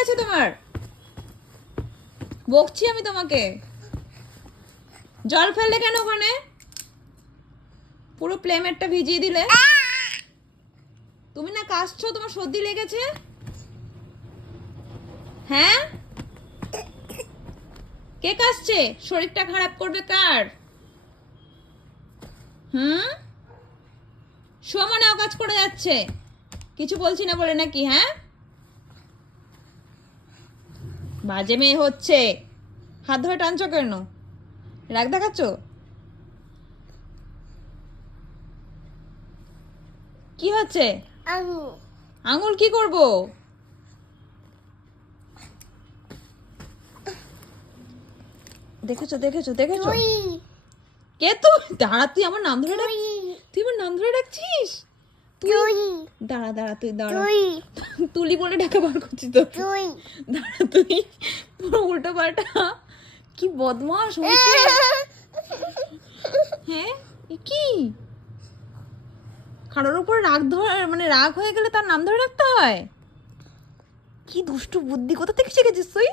মেরেছে তোমার? বকছি আমি তোমাকে। জল ফেললে কেন ওখানে? পুরো প্লেমেটটা ভিজিয়ে দিলে। তুমি না কাশছো, তোমার সর্দি লেগেছে। হ্যাঁ, কে কাশছে? শরীরটা খারাপ করবে কার? সমানে অকাজ করে যাচ্ছে, কিছু বলছি না বলে নাকি? হ্যাঁ, বাজে মেয়ে হচ্ছে। হাত ধরে টানছো কেন? রাগ দেখাচ্ছ? কি হচ্ছে? আঙুল কি করব? দেখেছো দেখেছো দেখেছো? কে তুই? দাঁড়া, তুই আমার নাম ধরে ডাক, তুই আমার নাম ধরে ডাকছিস? তুই দাঁড়া দাঁড়া, তুই দাঁড়া। তুলি বলে ডাকা বার করছি তো। দাঁড়া, তুই পুরো উল্টো পাল্টা। কি বদমাস হয়েছে। হ্যাঁ, এ কি? কারোর উপর রাগ ধরে, মানে রাগ হয়ে গেলে তার নাম ধরে রাখতে হয়? কি দুষ্টু বুদ্ধি, কোথা থেকে শিখেছিস তুই?